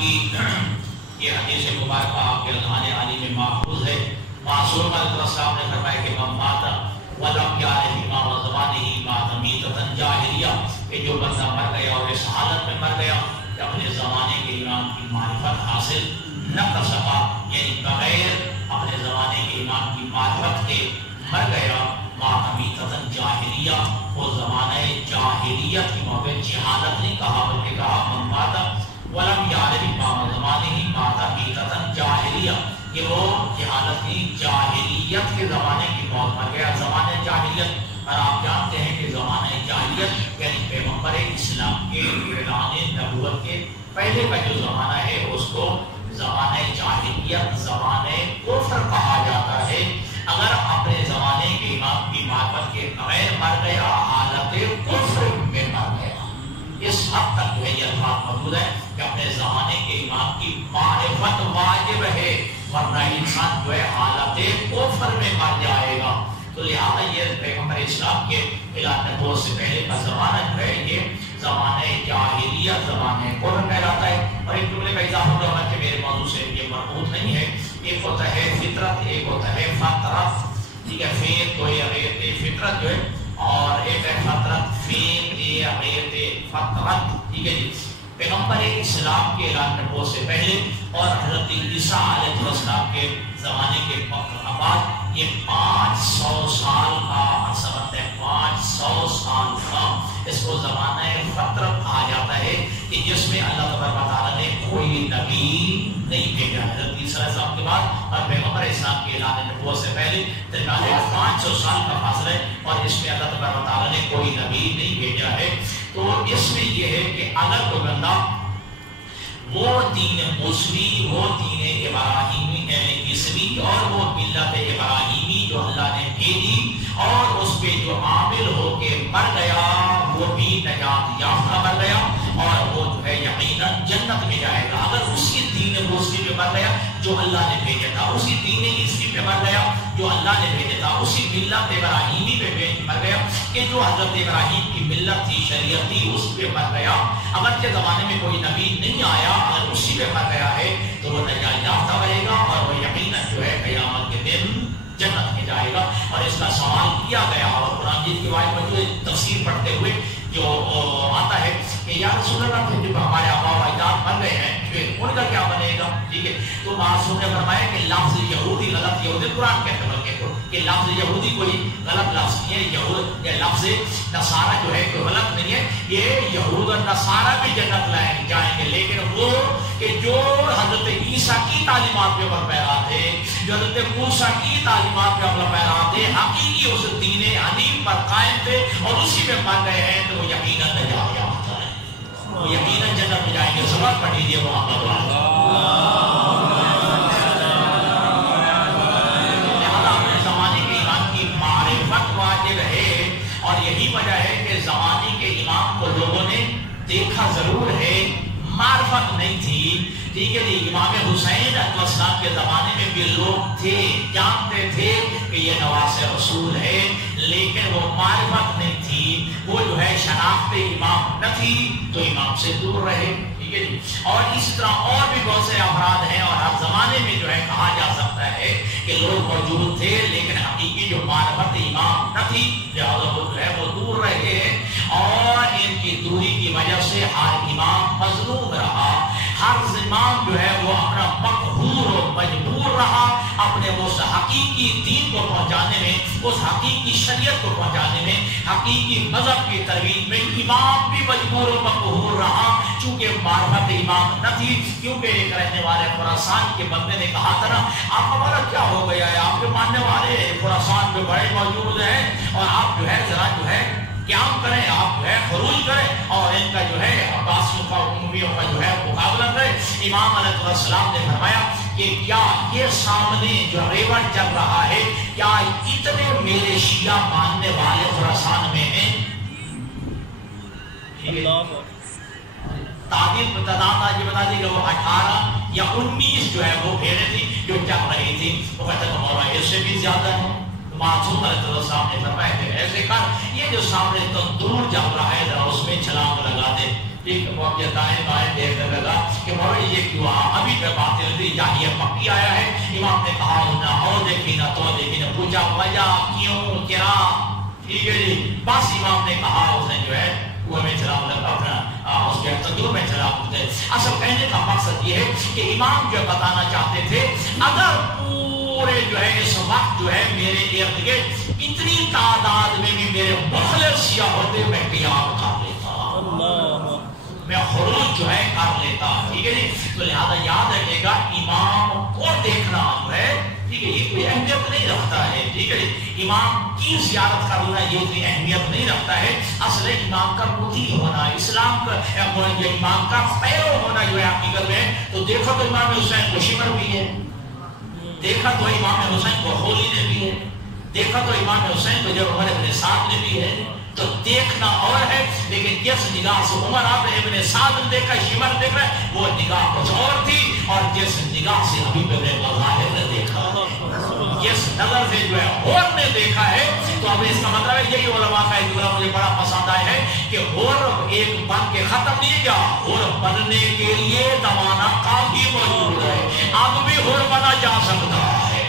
کی یہ حدیث مبارکہ آپ کے اذہان علی میں محفوظ ہے. معصوم علیہ السلام نے فرمایا کہ من مات ولم یعرف امام زمانہ مات میتۃ جاہلیہ، کہ جو بندہ مر گیا اور اس حالت میں مر گیا کہ اپنے زمانے کے امام کی معرفت حاصل نہ کر سکا، یعنی بغیر اپنے زمانے کے امام کی معرفت کے مر گیا، مات میتۃ جاہلیہ، وہ زمانہ جاہلیت کی موت، جہالت نہیں کہا بلکہ کہا من مات ولم یعرف امام زمانہ مات میتۃ جاہلیہ، کہ وہ جہالت کی جاہلیت کے زمانے کی موت مر گیا. زمانہ جاہلیت، اور آپ جانتے ہیں کہ زمانہ جاہلیت یعنی پیغمبر اسلام کے اعلان نبوت کے پہلے کا جو زمانہ ہے اس کو زمانہ جاہلیت، زمانہ کفر کہا جاتا ہے. اگر اپنے زمانے کے امام کی معرفت کے بغیر مر گیا، حالت کفر میں مر گیا. اس حد تک جو ہے یہ الفاظ موجود ہے کہ اپنے زمانے کے امام کی معرفت واجب ہے، ورنہ انسان جو ہے حالت کفر میں مر جائے گا. تو لہٰذا یہ پیغمبر اسلام کے اعلان نبوت سے پہلے کا زمانہ جو ہے یہ زمانہ جاہلیت، زمانہ کفر کہلاتا ہے. اور ایک جملے کا اضافہ ہوگا کہ میرے موضوع سے یہ مربوط نہیں ہے. ایک ہوتا ہے فطرت، ایک ہوتا ہے فطرت. ٹھیک ہے، فیر تو یہ فطرت جو ہے، اور ایک ہے فطرت، فیر یہ فطرت. ٹھیک ہے جی. پیغمبر اسلام کے اعلان نبوت سے پہلے اور حضرت عیسیٰ علیہ السلام کے زمانے کے بعد یہ 500 سال کا عرصہ بنتا ہے. 500 سال کا اس کو زمانہ فترت کہا جاتا ہے کہ جس میں اللہ تبارک و تعالیٰ نے کوئی نبی نہیں بھیجا. حضرت عیسیٰ علیہ السلام کے بعد اور پیغمبر اسلام کے اعلان نبوت سے پہلے درمیان 500 سال کا فاصلہ ہے، اور اس میں اللہ تبارک و تعالیٰ نے کوئی نبی نہیں بھیجا ہے. تو اس میں یہ ہے کہ اگر کوئی بندہ وہ دین موسوی، وہ دین ابراہیمی عیسوی اور وہ ملت ابراہیمی جو اللہ نے بھیجی اور اس پہ جو عامل ہو کے مر گیا، وہ بھی نجات یافتہ مر گیا اور وہ جو ہے یقیناً جنت میں جائے گا. اگر اسی دین موسوی پہ مر گیا جو اللہ نے بھیجا تھا، اسی دین عیسوی پہ مر گیا جو اللہ نے بھیجا تھا، اسی ملت ابراہیمی پہ مر گیا کہ جو حضرت ابراہیم کی ملت تھی، شریعت تھی، اس پہ مر گیا. اگر کے زمانے میں کوئی نبی نہیں آیا، اگر اسی پہ مر گیا ہے تو وہ نجات یافتہ بنے گا اور وہ یقیناً جو ہے قیامت کے دن جنت میں جائے گا. اور اس کا سوال کیا گیا اور قرآن جیت کی آیت میں تفسیر پڑھتے ہوئے جو آتا ہے کہ یا رسول اللہ پھر جب ہمارے آبا و اجداد بن گئے ہیں پھر ان کا کیا بنے گا. ٹھیک ہے، تو معصوم نے فرمایا کہ لفظ یہودی غلط، یہودی قرآن کے اندر کہ لفظ یہودی کوئی غلط لفظ نہیں ہے. یہود یا لفظ نصارہ جو ہے کوئی غلط نہیں ہے. یہ یہود اور نصارہ بھی جنت لائیں جائیں گے، لیکن وہ کہ جو حضرت عیسیٰ کی تعلیمات پہ عمل پیرا تھے، جو حضرت موسیٰ کی تعلیمات پہ عمل پیرا تھے، حقیقی اس دین حنیف پر قائم تھے اور اسی میں مر گئے ہیں، تو وہ یقیناً نجات یافتہ ہے، وہ یقیناً جنت میں جائیں گے. سبق پڑھ لیجیے محمد والا. اور یہی وجہ ہے کہ زمانے کے امام کو لوگوں نے دیکھا ضرور ہے، معرفت نہیں تھی. ٹھیک ہے جی. امام حسین علیہ السلام کے زمانے میں بھی لوگ تھے، جانتے تھے کہ یہ نواسہ رسول ہے، لیکن وہ معرفت نہیں تھی، وہ جو ہے شناخت امام نہ تھی تو امام سے دور رہے. ٹھیک ہے جی. اور اسی طرح اور بھی بہت سے افراد ہیں اور ہر زمانے میں جو ہے کہا جا سکتا ہے کہ لوگ موجود تھے لیکن حقیقی جو معرفت امام نہ تھی، لہٰذا وہ جو ہے وہ دور رہے ہیں. اور ان کی دوری کی وجہ سے ہر امام مظلوم رہا، ہر امام جو ہے وہ اپنا مقہور و مجبور رہا اپنے اس حقیقی دین کو پہنچانے میں، اس حقیقی شریعت کو پہنچانے میں، حقیقی مذہب کی ترویج میں. امام بھی مجبور و مقہور رہا چونکہ معرفت امام نہ تھی. کیونکہ ایک رہنے والے خراسان کے بندے نے کہا تھا نا، آپ ہمارا کیا ہو گیا ہے، آپ کے ماننے والے خراسان میں بڑے موجود ہیں اور آپ جو ہے ذرا جو ہے قیام کریں، آپ جو ہے خروج کریں اور ان کا جو ہے عباسیوں کا، امویوں کا جو ہے مقابلہ کریں. امام علیہ السلام نے فرمایا کہ کیا یہ سامنے جو ریوٹ چل رہا ہے، کیا اتنے میرے شیعہ ماننے والے خراسان میں ہیں؟ تعداد آج بتا دی کہ وہ 18 یا 19 جو ہے وہ بھیڑیں تھی جو چل رہی تھی. وہ کہتے ہیں ہمارا اس سے بھی زیادہ ہے. معصوم علیہ السلام نے فرمایا کہ ایسے کر، یہ جو سامنے تندور جل رہا ہے ذرا اس میں چھلانگ لگا دے. ٹھیک ہے، وہ اپنے دائیں بائیں دیکھنے لگا کہ مولوی یہ کیوں ابھی پہ باطل بھی جاہیہ پکی آیا ہے. امام نے کہا نہ اور دیکھی نہ تو دیکھی نہ پوچھا وجہ کیوں کیا. ٹھیک ہے جی. بس امام نے کہا اس نے جو ہے وہ میں چلا اپنا اس کے تجربے میں چلا ہوتے. اصل کہنے کا مقصد یہ ہے کہ امام جو بتانا چاہتے تھے اگر پورے جو ہے اس وقت جو ہے میرے ارد گرد اتنی تعداد میں بھی میرے مخلص شیعہ ہوتے میں قیام کر لیتا, میں خروج جو ہے کر لیتا. ٹھیک ہے جی. تو لہذا یاد رکھے گا امام کو دیکھنا جو ہے ٹھیک ہے یہ کوئی اہمیت نہیں رکھتا ہے. ٹھیک ہے جی. امام کی زیارت کرنا یہ اتنی اہمیت نہیں رکھتا ہے. اصل امام کا مطیع ہونا, اسلام کا امام کا پیرو ہونا جو ہے حقیقت میں. تو دیکھا تو امام حسین کو شمر بھی ہے, دیکھا تو امام حسین کو ہولی نے بھی ہے, دیکھا تو امام حسین کو جب عمر ابن سعد نے بھی ہے. تو دیکھنا اور ہے, لیکن جس نگاہ سے عمر ابن سعد نے دیکھا, شمر دیکھ رہا ہے, وہ نگاہ کچھ اور تھی. اور جس نگاہ سے حبیب ابن مظاہر نے دیکھا, جس نظر سے جو ہے ہور نے دیکھا ہے. تو اب اس کا مطلب ہے یہی علماء کا ایک جملہ مجھے بڑا پسند آیا ہے کہ ہور ایک بن کے ختم نہیں کیا, ہور بننے کے لیے زمانہ کافی موجود ہے. اب بھی ہور بنا جا سکتا ہے.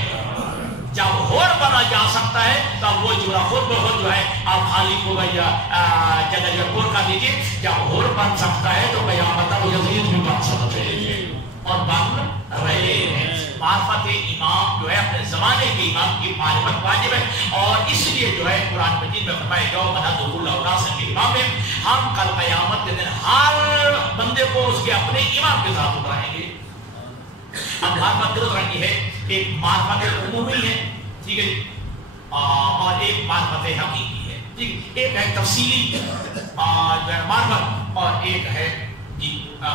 جب ہور بنا جا سکتا ہے تب وہ جملہ خود بخود جو ہے آپ خالی کو جگہ جگہ پور کر دیجیے. جب ہور بن سکتا ہے تو قیامت یزید بھی بن سکتے ہیں اور بن رہے ہیں. معرفت امام جو ہے اپنے زمانے کے امام کی معرفت واجب ہے. اور اس لیے جو ہے قرآن مجید میں فرمایا جو مدد اللہ ناصر کے امام ہے, ہم کل قیامت کے دن ہر بندے کو اس کے اپنے امام کے ساتھ اترائیں گے. اب معرفت دو طرح کی ہے, ایک معرفت عمومی ہے ٹھیک ہے اور ایک معرفت حقیقی ہے. ٹھیک, ایک ہے تفصیلی معرفت اور ایک ہے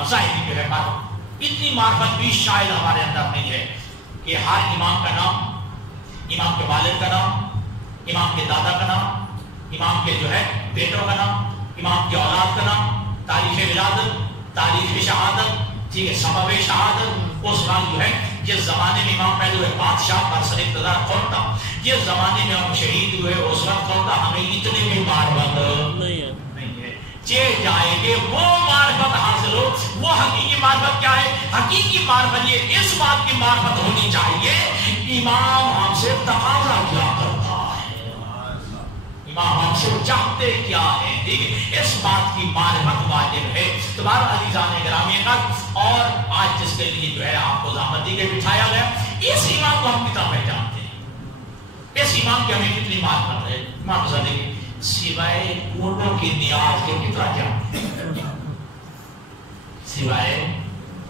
ظاہری جو ہے معرفت. اتنی معرفت بھی شاید ہمارے اندر نہیں ہے کہ ہر امام کا نام, امام کے والد کا نام, امام کے دادا کا نام, امام کے جو ہے بیٹوں کا نام, امام کے اولاد کا نام, تاریخ ولادت, تاریخ شہادت, ٹھیک ہے سبب شہادت. اس وقت جو ہے جس زمانے میں امام پیدا ہوئے بادشاہ برسر اقتدار کون تھا, جس زمانے میں ہم شہید ہوئے اس وقت کون تھا, ہمیں اتنے بھی معرفت نہیں ہے. چہ جائیں گے وہ معرفت حاصل ہو. وہ حقیقی معرفت کیا ہے؟ حقیقی معرفت یہ اس بات کی معرفت ہونی چاہیے امام ہم سے تقاضا کیا کرتا ہے, امام ہم سے چاہتے کیا ہے. ٹھیک ہے, اس بات کی معرفت واجب ہے. تمہارا عزیزان گرامی کا اور آج جس کے لیے جو ہے آپ کو زحمت دی کے بٹھایا گیا, اس امام کو ہم کتنا پہچانتے ہیں, اس امام کی ہمیں کتنی معرفت ہے. امام صادق سوائے اونٹوں کی نیاز کے کتنا جانتے ہیں, سوائے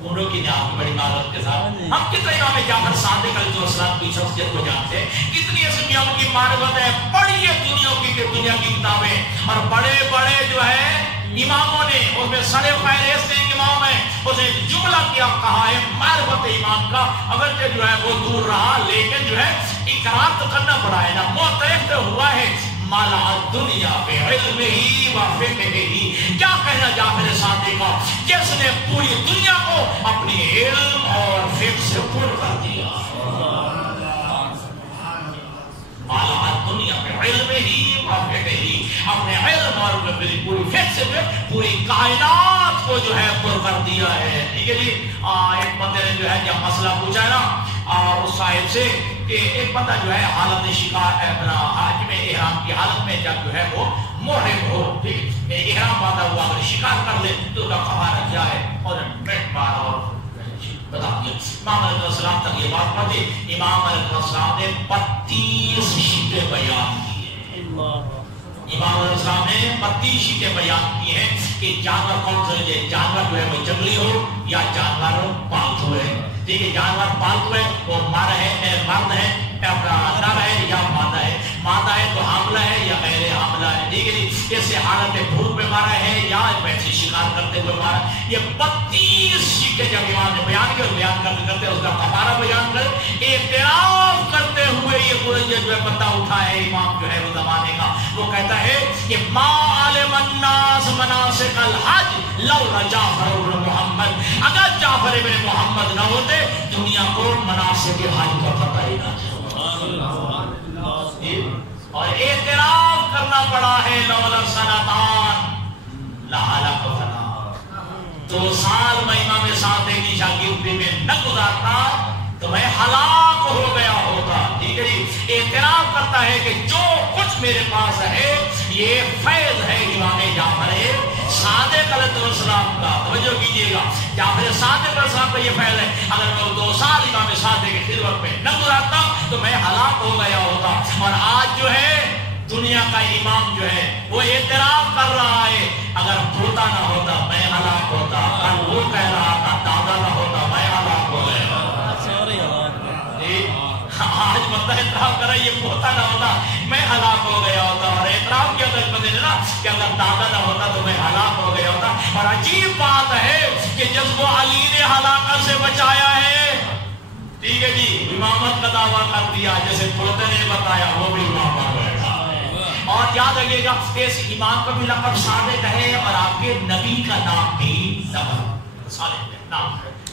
اونٹوں کی نیاز کی بڑی معرفت کے ساتھ ہم کتنا امام جعفر صادق علیہ السلام کی شخصیت کو جانتے ہیں, کتنی اس امام کی معرفت ہے. بڑی دنیا کی کتابیں اور بڑے بڑے جو ہے اماموں نے اس میں سر فہرست ایک امام ہے, اس نے جملہ کیا کہا ہے معرفت امام کا, اگرچہ جو ہے وہ دور رہا لیکن جو ہے اقرار تو کرنا پڑا ہے نا, معترف تو ہوا ہے. مالا دنیا پہ علم ہی و فقہ ہی, کیا کہنا جعفر صادق کا جس نے پوری دنیا کو اپنی علم اور فقہ سے پر کر دیا. مالا دنیا پہ علم ہی و فقہ ہی, اپنے علم اور پوری فقہ سے پوری کائنات کو جو ہے پر کر دیا ہے. ٹھیک ہے جی. ایک بندے نے جو ہے جب مسئلہ پوچھا ہے نا اس صاحب سے کہ ایک بندہ جو ہے حالت شکار اپنا حج میں احرام کی حالت میں جب جو ہے وہ محرم ہو, ٹھیک احرام باندھا ہوا اگر شکار کر لے تو اس کا کفارہ کیا ہے, اور بیٹ مارا اور بتا دیا. امام علیہ السلام تک یہ بات پڑھی. امام علیہ السلام نے 32 شیٹیں بیان کی ہیں. امام علیہ السلام نے 32 شیٹیں بیان کی ہیں کہ جانور کون سے, جانور جو ہے وہ جنگلی ہو یا جانور پالتو ہے. ٹھیک ہے, جانور پالتو ہے وہ مرد ہے اپنا نر ہے یا مادہ ہے, مادہ ہے تو حاملہ ہے یا غیر حاملہ ہے. ٹھیک ہے جی. جیسے حالت بھوک میں مارا ہے یا ویسے شکار کرتے ہوئے مارا. یہ 32 شیٹیں جب امام نے بیان کیا, بیان کرتے کرتے اس کا کفارہ بیان کر اعتراف کرتے ہوئے یہ جو ہے بندہ اٹھا ہے امام جو ہے وہ زمانے کا, وہ کہتا ہے کہ ما علم الناس مناسک الحج لولا جعفر بن محمد, اگر جعفر بن محمد نہ ہوتے دنیا کو مناسک حج کا پتہ ہی نہ. اور اعتراف کرنا پڑا ہے لولا سنتان لہلک فنا, 2 سال میں امام صادق کی شاگردی میں نہ گزارتا تو میں ہلاک ہو گیا ہوتا. ٹھیک ہے جی. اعتراف کرتا ہے کہ جو کچھ میرے پاس ہے یہ فیض ہے امام جعفر صادق علیہ السلام کا. توجہ کیجئے گا, جعفر صادق علیہ السلام کا یہ فیض ہے. اگر میں 2 سال امام صادق کے خدمت میں نہ گزارتا تو میں ہلاک ہو گیا ہوتا. اور آج جو ہے دنیا کا امام جو ہے وہ اعتراف کر رہا ہے اگر ہوتا نہ ہوتا میں ہلاک ہوتا. وہ کہہ رہا تھا دادا نہ ہوتا میں ہلاک ہو گیا. آج بندہ اعتراف کر رہا ہے یہ ہوتا نہ ہوتا میں ہلاک ہو گیا ہوتا. اور اعتراف کیا تھا اس بندے نے نا کہ اگر دادا نہ ہوتا تو میں ہلاک ہو گیا ہوتا. اور عجیب بات ہے کہ جس کو علی نے ہلاکت سے بچایا ہے, ٹھیک ہے جی, امامت کا دعویٰ کر دیا جیسے پڑھتے نے بتایا وہ بھی امام بن بیٹھا. اور یاد رکھیے گا اس امام کا بھی لقب صادق ہے اور آپ کے نبی کا نام بھی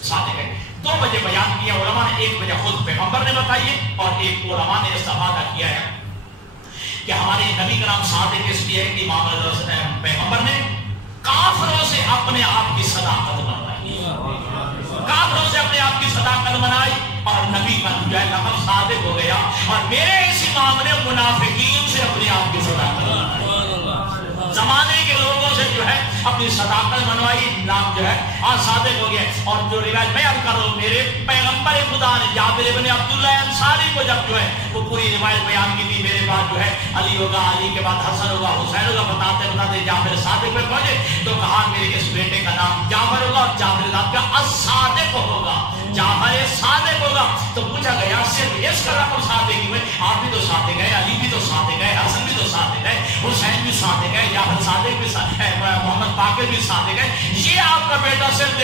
صادق ہے. 2 وجہ بیان کیا علماء نے. 1 وجہ خود پیغمبر نے بتائی ہے اور ایک علماء نے استفادہ کیا ہے کہ ہمارے نبی کا نام صادق اس لیے ہے کہ امام پیغمبر نے کافروں سے اپنے آپ کی صداقت بنوائی, کافروں سے اپنے آپ کی صداقت بنائی اور نبی کا جو ہے لقب صادق ہو گیا. اور میرے اس امام نے منافقین سے اپنے آپ کی صداقت بنوائی, زمانے کے لوگوں سے جو ہے اپنی صداقت بنوائی, نام جو ہے آج صادق ہو گیا. اور جو روایت میں عرض کر رہا ہوں میرے پیغمبر خدا نے جابر بن عبداللہ انصاری کو جب جو ہے وہ پوری روایت بیان کی تھی, میرے بعد جو ہے علی ہوگا, علی کے بعد حسن ہوگا, حسین ہوگا, بتاتے بتاتے جابر صادق میں پہنچے تو کہا میرے اس بیٹے کا نام جعفر ہوگا اور جعفر کا الصادق ہوگا, جعفر صادق ہوگا. تو پوچھا گیا صرف اس کا لقب صادق ہی ہے, آپ بھی تو صادق ہے, علی بھی تو صادق ہے, حسن بھی تو صادق ہے, حسین بھی صادق ہے, جعفر صادق بھی محمد باقر بھی صادق ہے, یہ آپ کا بیٹا صرف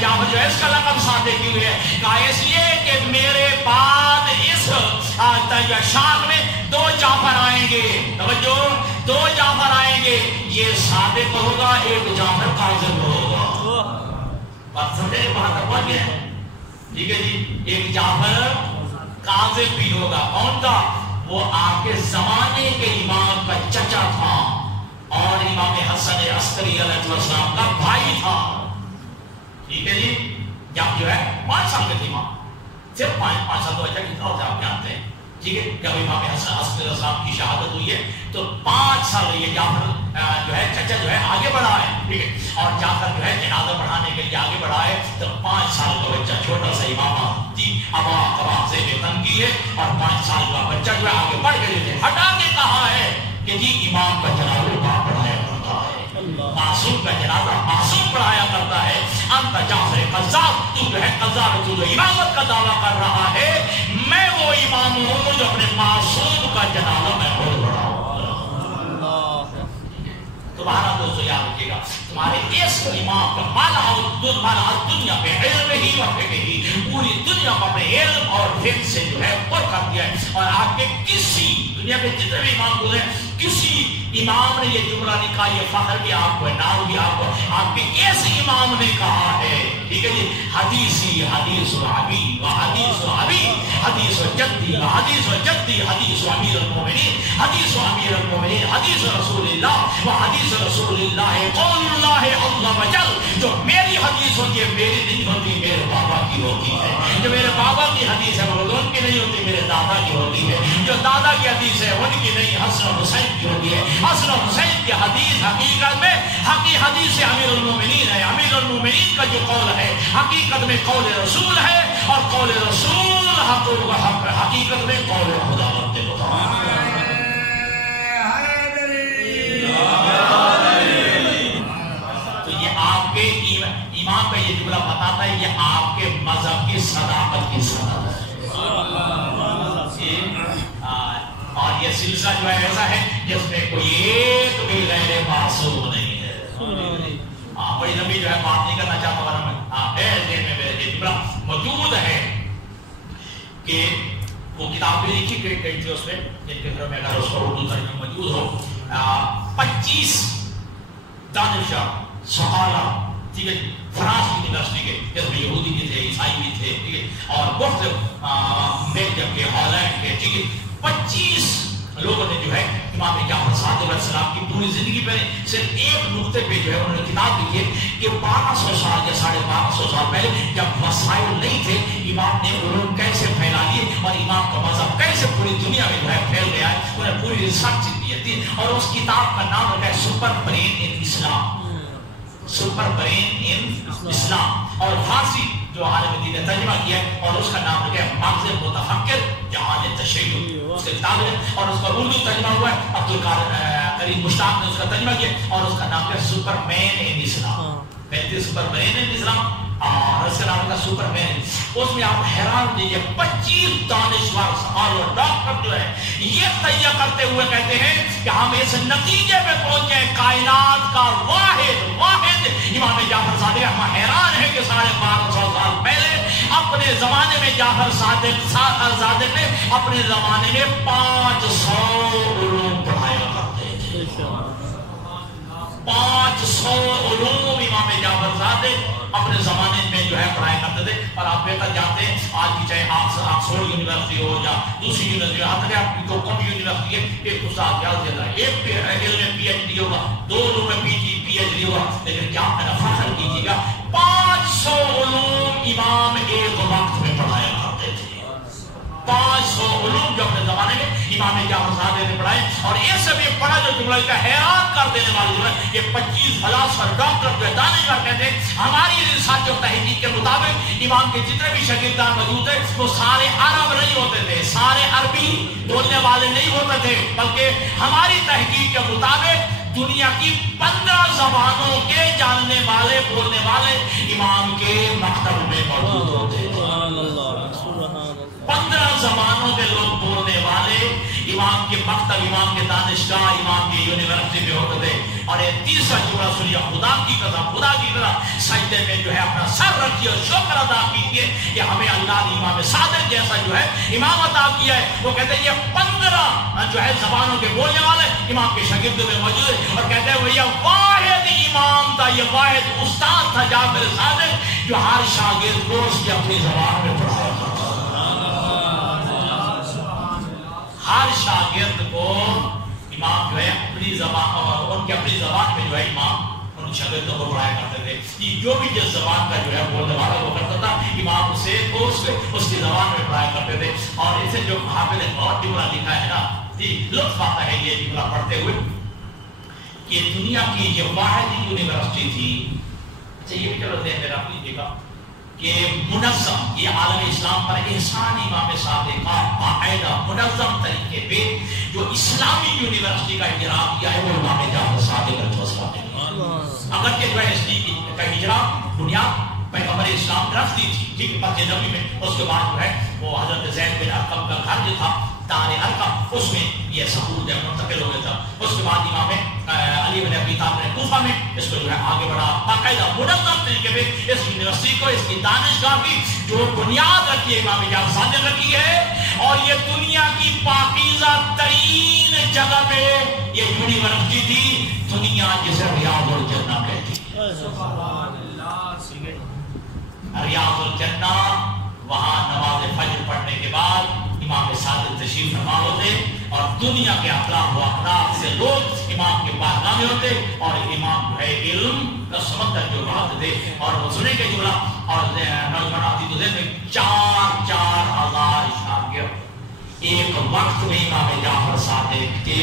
جعفر جو ہے اس کا لقب صادق کیوں ہے؟ کہا اس لیے کہ میرے بعد اس شاخ میں 2 جعفر آئیں گے. توجہ, 2 جعفر آئیں گے, یہ صادق ہوگا, ایک جعفر کاذب ہوگا. بات سمجھے وہاں تک پہنچ گئے, ٹھیک ہے جی. ایک جعفر کاذب بھی ہوگا. کون تھا وہ؟ آپ کے زمانے کے امام کا چچا تھا اور امام حسن عسکری علیہ السلام کا بھائی تھا. ٹھیک ہے جی. جب جو ہے 5 سال کے تھے امام, صرف 5 سال تو اچھا کتنا ہوتا ہے آپ جانتے ہیں, ٹھیک ہے. جب امام حسن عسکری علیہ السلام کی شہادت ہوئی ہے تو 5 سال یہ جعفر جو ہے چچا جو ہے آگے بڑھا ہے, ٹھیک ہے. اور جعفر جو ہے جنازہ پڑھانے کے لیے آگے بڑھا ہے تو 5 سال کا بچہ چھوٹا سا امام جی ابا قبا سے تنگی ہے اور 5 سال کا بچہ جو ہے آگے بڑھ کے ہٹا کے کہا ہے کہ جی امام کا جنازہ باپ پڑھایا کرتا ہے, معصوم کا جنازہ معصوم پڑھایا کرتا ہے. انت جعفر قذاب, تو جو ہے قذاب, تو جو امامت کا دعویٰ کر رہا ہے, میں وہ امام ہوں جو اپنے معصوم کا جنازہ میں خود پڑھاؤں. تمہارا دوستو یاد رکھیے گا, تمہارے اس امام کا مالا دنیا پہ علم ہی و فقہ ہی, پوری دنیا کو اپنے علم اور فقہ سے جو ہے پر کر دیا ہے. اور آپ کے کسی دنیا کے جتنے بھی امام گزرے کسی امام نے یہ جملہ نہیں کہا, یہ فخر بھی آپ کو ہے, نام بھی آپ کو, آپ کے اس امام نے کہا ہے, ٹھیک ہے جی. حدیثی حدیث و ابی و حدیث و ابی, حدیث و جدی و حدیث و جدی, حدیث و امیر المومنین, حدیث و امیر المومنین, حدیث رسول اللہ و حدیث رسول اللہ قول اللہ عز و جل. جو میری حدیث ہوتی ہے میری نہیں ہوتی, میرے بابا کی ہوتی ہے. جو میرے بابا کی حدیث ہے وہ ان کی نہیں ہوتی, میرے دادا کی ہوتی ہے. جو دادا کی حدیث ہے ان کی نہیں, حسن و حسین کی ہوتی ہے. حسن و حسین کی حدیث حقیقت میں حدیث امیر المومنین ہے. امیر المومنین کا جو قول ہے حقیقت میں قول رسول ہے, اور قول رسول حقیقت میں قول خدا بندے کو. تو یہ آپ کے امام کا یہ جملہ بتاتا ہے یہ آپ کے مذہب کی صداقت کی صداقت ہے. اور یہ سلسلہ جو ہے ایسا ہے جس میں کوئی ایک بھی غیر معصوم نہیں ہے. بڑی لمبی جو ہے بات نہیں کرنا چاہتا ہوں, میں میرے جملہ موجود ہے کہ وہ کتاب بھی لکھی گئی تھی اس میں, جن کے گھر میں اگر اس کو اردو ترجمہ موجود ہو, 25 دانشور سہارا, ٹھیک ہے, فرانس کی یونیورسٹی کے, جس میں یہودی بھی تھے, عیسائی بھی تھے, ٹھیک ہے, اور مختلف بیلجیم کے, ہالینڈ کے, ٹھیک ہے, 25 لوگوں نے جو ہے امام جعفر صادق علیہ السلام کی پوری زندگی پہ صرف ایک نقطے پہ جو ہے انہوں نے کتاب لکھی ہے کہ 1200 سال یا 1250 سال پہلے جب وسائل نہیں تھے امام نے علوم کیسے پھیلا لیے اور امام کا مذہب کیسے پوری دنیا میں جو ہے پھیل گیا ہے. انہوں نے پوری ریسرچ کی تھی اور اس کتاب کا نام رکھا ہے super brain in Islam. Super brain in Islam. اور فارسی جو عالم دین نے ترجمہ کیا ہے اور اس کا نام رکھا ہے مغز متفکر جہان تشیع. اس کے کتاب ہے اور اس کا اردو ترجمہ ہوا ہے عبد القادر کریم مشتاق نے اس کا ترجمہ کیا اور اس کا نام ہے سپر مین ان اسلام. پہلے سپر مین ان اسلام اور اس کا نام ہے سپر مین. اس میں آپ حیران دیجئے 25 دانشور اور ڈاکٹر جو ہے یہ تیہ کرتے ہوئے کہتے ہیں کہ ہم اس نتیجے میں پہنچے کائنات کا واحد امام جعفر صادق. ہم حیران ہیں کہ 1250 سال پہلے اپنے زمانے میں جعفر صادق نے اپنے زمانے میں 500 علوم پڑھایا کرتے تھے. 500 علوم امام جعفر صادق اپنے زمانے میں جو ہے پڑھائی کرتے تھے. اور آپ بہتر جانتے ہیں آج کی چاہے آکسفورڈ یونیورسٹی ہو یا دوسری یونیورسٹی ہو, حتیٰ کہ آپ کی کم یونیورسٹی ہے ایک استاد کیا دیتا ہے ایک علم میں پی ایچ ڈی ہوگا, 2 علوم میں پی ایچ ڈی ہوگا, لیکن کیا میرا فخر کیجیے گا 500 علوم امام ایک وقت میں پڑھایا کرتے تھے. 500 علوم جو اپنے زمانے میں امام جعفر صادق نے پڑھائے. اور یہ سب یہ پڑھا جو جملہ کا حیران کر دینے والی جو ہے یہ 25 فلاسفہ ڈاکٹر جو ہے دانشور کہتے ہیں ہماری ریسرچ اور تحقیق کے مطابق امام کے جتنے بھی شاگردان موجود ہیں وہ سارے عرب نہیں ہوتے تھے, سارے عربی بولنے والے نہیں ہوتے تھے, بلکہ ہماری تحقیق کے مطابق دنیا کی 15 زبانوں کے جاننے والے بولنے والے امام کے مکتب میں موجود ہوتے تھے. 15 زبانوں کے لوگ بولنے والے امام کے مکتب, امام کے دانشگاہ, امام کی یونیورسٹی میں ہوتے تھے. اور یہ تیسرا جملہ سنیے, خدا کی قسم سجدے میں جو ہے اپنا سر رکھیے اور شکر ادا کیجیے کہ ہمیں اللہ نے امام صادق جیسا جو ہے امام عطا کیا ہے. وہ کہتے ہیں یہ 15 جو ہے زبانوں کے بولنے والے امام کے شاگردوں میں موجود ہے. اور کہتے ہیں وہ یہ واحد امام تھا, یہ واحد استاد تھا جعفر صادق جو ہر شاگرد کو اس کی اپنی زبان میں پڑھایا کرتا. ہر شاگرد کو امام جو ہے اپنی زبان اور ان کی اپنی زبان میں جو ہے امام ان شاگردوں کو پڑھایا کرتے تھے. جو بھی جس زبان کا جو ہے بولنے والا وہ کرتا تھا امام اسے اس کی زبان میں پڑھایا کرتے تھے. اور اسے جو حافظ نے اور جملہ لکھا ہے نا, لطف آتا ہے یہ جملہ پڑھتے ہوئے کہ دنیا کی یہ واحد یونیورسٹی تھی. اچھا یہ بھی چلو دیں میرا لیجیے گا کہ منظم یہ عالم اسلام پر احسان امام صادق کا باقاعدہ منظم طریقے پہ جو اسلامی یونیورسٹی کا اجرا کیا ہے وہ امام جعفر صادق علیہ السلام نے. اگرچہ جو ہے اس کا اجرا بنیاد پیغمبر اسلام نے رکھ دی تھی ٹھیک ہے مسجد نبوی میں. اس کے بعد جو ہے وہ حضرت زید بن ارقم کا گھر جو تھا دار ارقم اس میں یہ سبوت ہے منتقل ہو گیا تھا. اس کے بعد امام علی بن ابی طالب نے کوفہ میں اس کو جو ہے آگے بڑھا باقاعدہ منظم طریقے پہ اس یونیورسٹی کو, اس کی دانشگاہ کی جو بنیاد رکھی ہے امام جعفر صادق نے رکھی ہے. اور یہ دنیا کی پاکیزہ ترین جگہ پہ یہ یونیورسٹی تھی, دنیا جسے ریاض الجنہ کہتی ہے. ریاض الجنہ وہاں نماز فجر پڑھنے کے بعد امام صادق تشریف فرما ہوتے اور دنیا کے اطراف و اطراف سے لوگ امام کے پاس نامے ہوتے اور امام جو ہے علم کا سمندر جو بڑھاتے تھے. اور وہ سنے کے جملہ اور نوجوان آتی تو میں 4,000 شاگرد ایک وقت میں امام جعفر صادق کے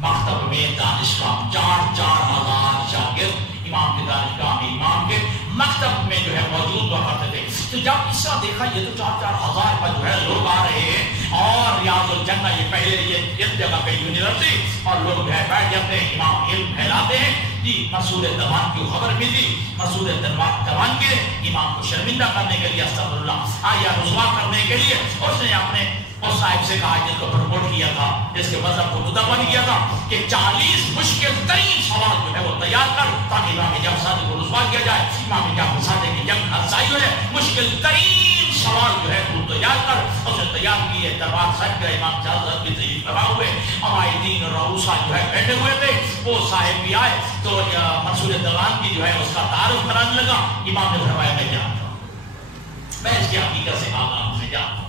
مکتب میں دانشگاہ 4,000 شاگرد امام کے دانشگاہ میں امام کے مکتب میں جو ہے موجود ہوا کرتے تھے. تو جب اس کا دیکھا یہ تو 4,000 پر جو ہے لوگ آ رہے ہیں اور ریاض الجنہ یہ پہلے یہ اس جگہ پہ یونیورسٹی اور لوگ جو ہے بیٹھ جاتے ہیں امام علم پھیلاتے ہیں. جی مسعود دربان کی خبر ملی, مسعود دربان کے امام کو شرمندہ کرنے کے لیے استغفر اللہ یا رسوا کرنے کے لیے اس نے اپنے اس صاحب سے کہا جس کو پروموٹ کیا تھا جس کے مذہب کو مدعو کیا تھا کہ 40 مشکل ترین سوال جو ہے وہ تیار کر تاکہ امام جعفر صادق کو رسوا کیا جائے. امام جعفر صادق کی جنگ افزائی ہو جائے. مشکل ترین سوال جو ہے وہ تیار کر اس نے تیار کیے. دربار صاحب کا امام صاحب بھی تشریف فرما ہوئے, عمائدین اور رؤسا جو ہے بیٹھے ہوئے تھے. وہ صاحب بھی آئے تو مسعود دربان کی جو ہے اس کا تعارف کرانے لگا. امام نے فرمایا میں جانتا ہوں, میں اس کی حقیقت سے آگاہ ہوں, میں جانتا ہوں.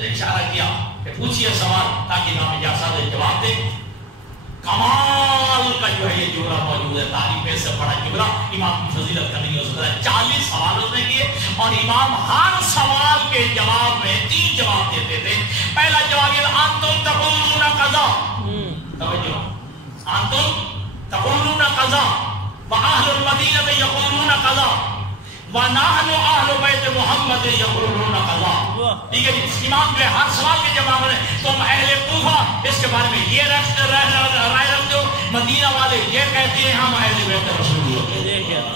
اشارہ کیا کہ پوچھئے سوال تاکہ امام اجازت جواب دے. کمال کا جو ہے یہ جملہ موجود ہے, تعریف سے بڑا جملہ امام کی فضیلت کا نہیں ہو سکتا. 40 سوال اس نے کیے اور امام ہر سوال کے جواب میں 3 جواب دیتے تھے. پہلا جواب یہ انتم تقولون قضا, توجہ, انتم تقولون قضا واہل المدینہ یقولون قضا ونحن اہل بیت محمد یقولون قضا. ٹھیک ہے جی, امام جو ہے ہر سوال کے جواب میں تم اہل کوفہ اس کے بارے میں یہ رائے رکھتے ہو, مدینہ والے یہ کہتے ہیں ہم اہل بیت رسول اللہ.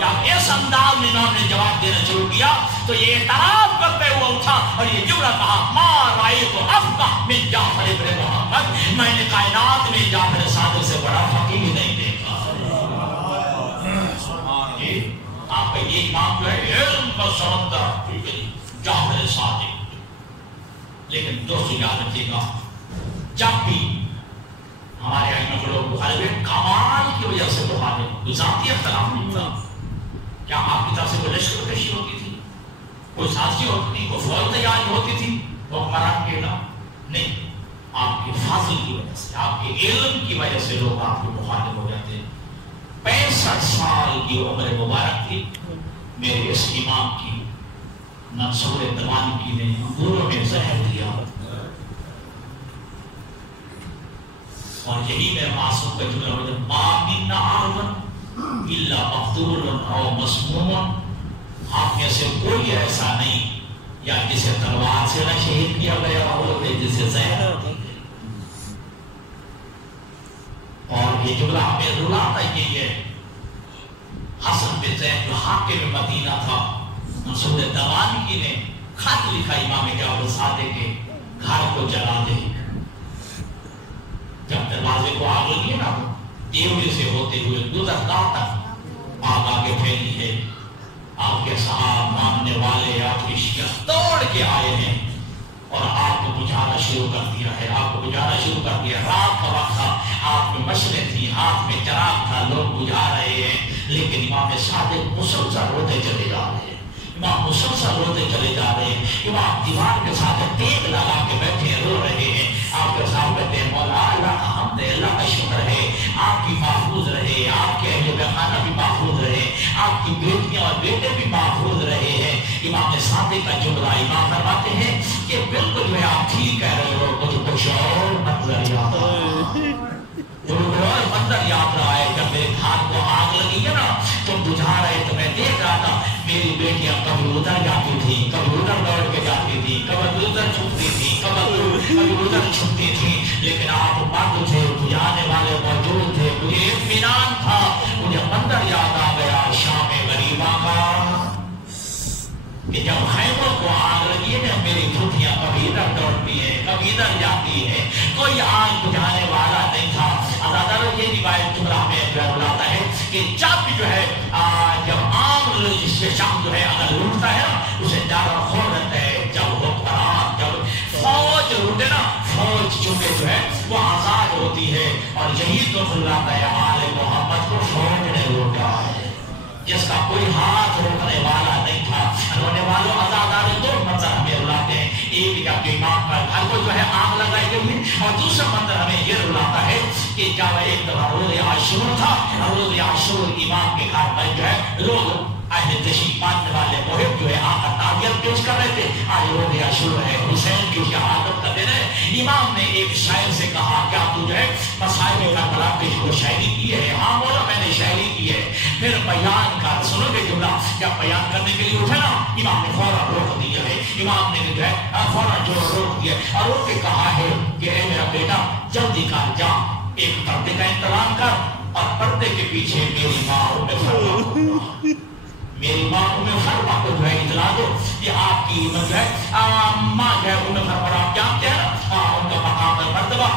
جب اس انداز میں انہوں نے جواب دینا شروع کیا تو یہ اعتراف کرتے ہوئے اٹھا اور یہ جملہ کہا ما رأیت افقہ من جعفر ابن محمد, میں نے کائنات میں جعفر صادق سے بڑا فقیہ نہیں دیکھا. آپ کا یہ امام جو ہے علم کا سمندر جعفر صادق. لیکن دوستو یاد رکھیے گا, جب بھی ہمارے ائمہ کے لوگ بخاری میں کمال کی وجہ سے بخاری کوئی ذاتی اختلاف نہیں تھا. کیا آپ کی طرف سے کوئی لشکر کشی ہوتی تھی, کوئی سازشی ہوتی تھی, کوئی فوج تیاری ہوتی تھی تو حکمران کے نام نہیں, آپ کے فاضل کی وجہ سے, آپ کے علم کی وجہ سے لوگ آپ کے مخالف ہو جاتے. 65 سال کی عمر مبارک تھی میرے اس امام کی, منصور دمانی کی نے پوروں میں زہر دیا اور یہی میرے معصوم کا جملہ ہو جب ما منا عارضا الا مقتول او مسموم, آپ میں سے کوئی ایسا نہیں یا جسے تلوار سے نہ شہید کیا گیا ہو جسے زہر. اور یہ جملہ ہمیں رلاتا یہ ہے, حسن بن زید جو حاکم مدینہ تھا, منصور دمانی کی نے خط لکھا امام جعفر صادق کے گھر کو جلا دے. جب دروازے کو آگ لگی نا دیوڑی سے ہوتے ہوئے گزرگاہ تک آگ آگے پھیلی ہے, آپ کے صحاب ماننے والے آپ کی شیعہ توڑ کے آئے ہیں اور آپ کو بجھانا شروع کر دیا ہے, آپ کو بجھانا شروع کر دیا. رات کا وقت تھا, آپ میں مشلیں تھی, ہاتھ میں چراغ تھا, لوگ بجھا رہے ہیں. لیکن امام صادق مسلسل روتے چلے جا رہے ہیں, امام مسلسل روتے چلے جا رہے ہیں. امام دیوار کے ساتھ تیغ لگا کے بیٹھے ہیں, رو رہے ہیں. آپ کے ساتھ کہتے ہیں مولا اللہ کا حمد ہے, اللہ کا شکر ہے, آپ کی محفوظ رہے, آپ کے اہل خانہ بھی محفوظ رہے, آپ کی بیٹیاں اور بیٹے بھی محفوظ رہے ہیں. امام صادق کا جملہ امام فرماتے ہیں کہ بالکل میں آپ ٹھیک کہہ رہے ہو, مجھے کچھ اور منظر یاد یاد رہا ہے. جب میرے گھر کو آگ لگی ہے نا تم بجھا رہے تو میں دیکھ رہا تھا میری بیٹیاں کبھی ادھر جاتی تھی, کبھی ادھر دوڑ کے جاتی تھی, کبھی ادھر چھپتی تھی, کبھی ادھر چھپتی تھی. لیکن آپ بند تھے, بجھانے والے موجود تھے, مجھے اطمینان تھا. مجھے منظر یاد آ گیا شام غریبہ کا کہ جب خیموں کو آگ لگی ہے میری چھٹیاں کبھی ادھر دوڑتی ہیں, کبھی ادھر جاتی ہیں, کوئی آگ بجھانے والا نہیں تھا. ادادارو یہ روایت جملہ ہمیں بلاتا ہے کہ جب جو ہے جب عام شخص جو ہے اگر لوٹتا ہے نا اسے ڈر اور خوف رہتا ہے. جب حکمران, جب فوج لوٹے نا, فوج چونکہ جو ہے وہ آزاد ہوتی ہے. اور یہی تو بلاتا ہے آل محمد کو فوج نے لوٹا ہے جس کا کوئی ہاتھ روکنے والا نہیں تھا. رونے والوں آزادار دو منظر ہمیں رلاتے ہیں. ایک جب امام کا گھر کو جو ہے آگ لگائی گئی اور دوسرا منظر ہمیں یہ رلاتا ہے کہ جب ایک دفعہ روز عاشور تھا, روز عاشور امام کے گھر پر جو ہے لوگ اہل تشریف ماننے والے محب جو ہے آقا تعزیت پیش کر رہے تھے. آج روز عاشور ہے, حسین کی شہادت کا دن ہے. امام نے ایک شاعر سے کہا کیا تو جو ہے مصائب کربلا پہ کو شاعری کی ہے؟ ہاں مولا میں نے شاعری کی ہے. پھر بیان کا سنو گے جملہ, جب بیان کرنے کے لیے اٹھے نا امام نے فوراً روک دیا ہے. امام نے جو ہے فوراً جو روک دیا اور روک کے کہا ہے کہ اے میرا بیٹا جلدی کر جا, ایک پردے کا انتظام کر اور پردے کے پیچھے میری ماں میری ماں فرما کو جو ہے اطلاع دو کہ آپ کی جو ہے ماں جو ہے فرما آپ جانتے ہیں نا ان کا مقام مرتبہ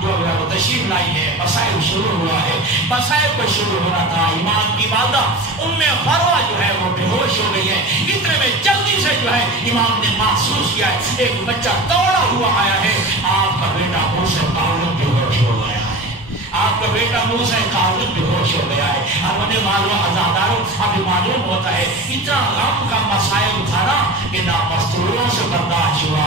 جو ہے وہ تشریف لائی ہے. مسائل شروع ہوا ہے, مسائل کو شروع ہونا تھا. امام کی والدہ فرما جو ہے وہ بے ہوش ہو گئی ہے. اتنے میں جلدی سے جو ہے امام نے محسوس کیا ہے ایک بچہ دوڑا ہوا آیا ہے. آپ کا بیٹا منہ سے تعلق بے ہوش ہو گیا ہے, آپ کا بیٹا منہ سے تعلق بے ہوش ہو گیا ہے. اور انہیں معلوم عزاداروں ابھی معلوم ہوتا ہے اتنا غم کا مسائل اٹھانا کہ نہ مستوروں سے برداشت ہوا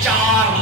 4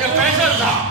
65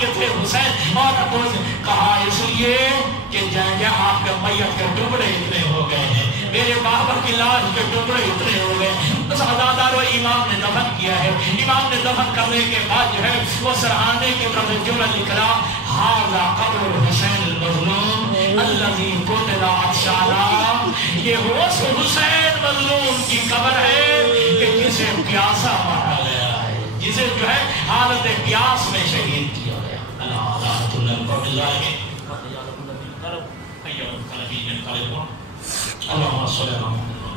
کے تھے حسین اور کہا اس لیے کہ جائیں آپ کے میت کے ٹکڑے اتنے ہو گئے ہیں، میرے بابا کی لاش کے ٹکڑے اتنے ہو گئے، بس عزادارو امام نے دفن کیا ہے۔ امام نے دفن کرنے کے بعد جو ہے وہ سرحانے کے قبر جملہ نکلا، ھذا قبر الحسین المظلوم الذی قتل عطشانا، یہ وہ حسین مظلوم کی قبر ہے کہ جسے پیاسا مارا گیا ہے، جسے جو ہے حالت پیاس میں شہید کیا گیا۔ اللہم صلی اللہ علیہ وسلم۔